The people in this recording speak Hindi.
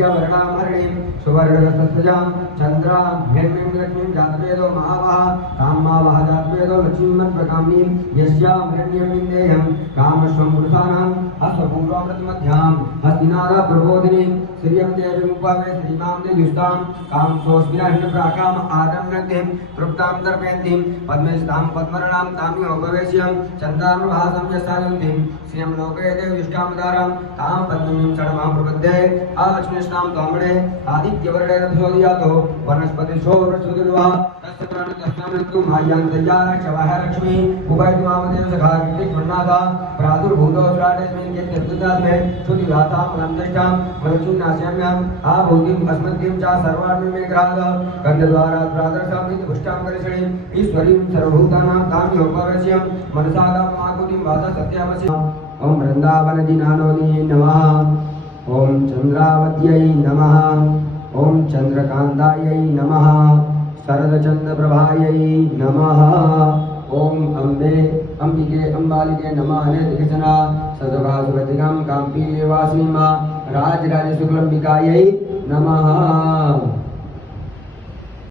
वरणामहरणीं सुवर्णरसस्वजां चन्द्रां हिरण्यं लक्ष्मीं जातवेदो महावः काममावः जातवेदो लक्ष्मीमत्प्रकाम्नीं यस्यां हिरण्यं विन्देयं कामश्वं पुरुषाणाम् अश्वपूर्वामृतमध्यां हस्तिनादा प्रबोधिनीं श्रियं देवीमुपवे श्रीमां देयुष्टां कां सोऽस्मिनाहिण्यप्राकाम आदम्नग्धिं तृप्तां दर्पयन्तीं पद्मेस्तां पद्मरणां तां योगवेश्यं चन्द्रानुभासं यस्तायन्तीं श्रियं लोके देवयुष्टामुदारां तां पद्ममीं षड्मां प्रपद्ये आलक्ष्मीष्टां त्वामणे आदित्यवर्णे रथोदयातो वनस्पतिशोरश्रुतिर्वा तस्य प्राणतस्मानन्तु मायान्तर्याक्षवः लक्ष्मी उभयत्वामदेव सखा कीर्तिर्गुणादा प्रादुर्भूतो श्राडेस्मिन् यद्यद्दुतात्मे श्रुतिघातां मनन्तष्टां मलक्ष्मीं नास्याम्याम् आभूतिम् अस्मद्यं च सर्वाण्यं मे ग्रहाद कण्ठद्वारा प्रादर्शामिति पुष्टां करिष्यणीं ईश्वरीं सर्वभूतानां तां योगवेश्यं मनसादामाकुतिं वाचा सत्यामसि ओम वृंदावनजिनानोनि नमः ओम चंद्रावत्यै नमः ओम चंद्रकांतायै नमः शरदचंद्रप्रभायै नमः ओम अम्बे अंबिके अंबालिके नमः नेत्रकिशना सदगा सुभद्रिकां काम्पीवासिनीं राजराजेशुक्लम्बिकायै नमः।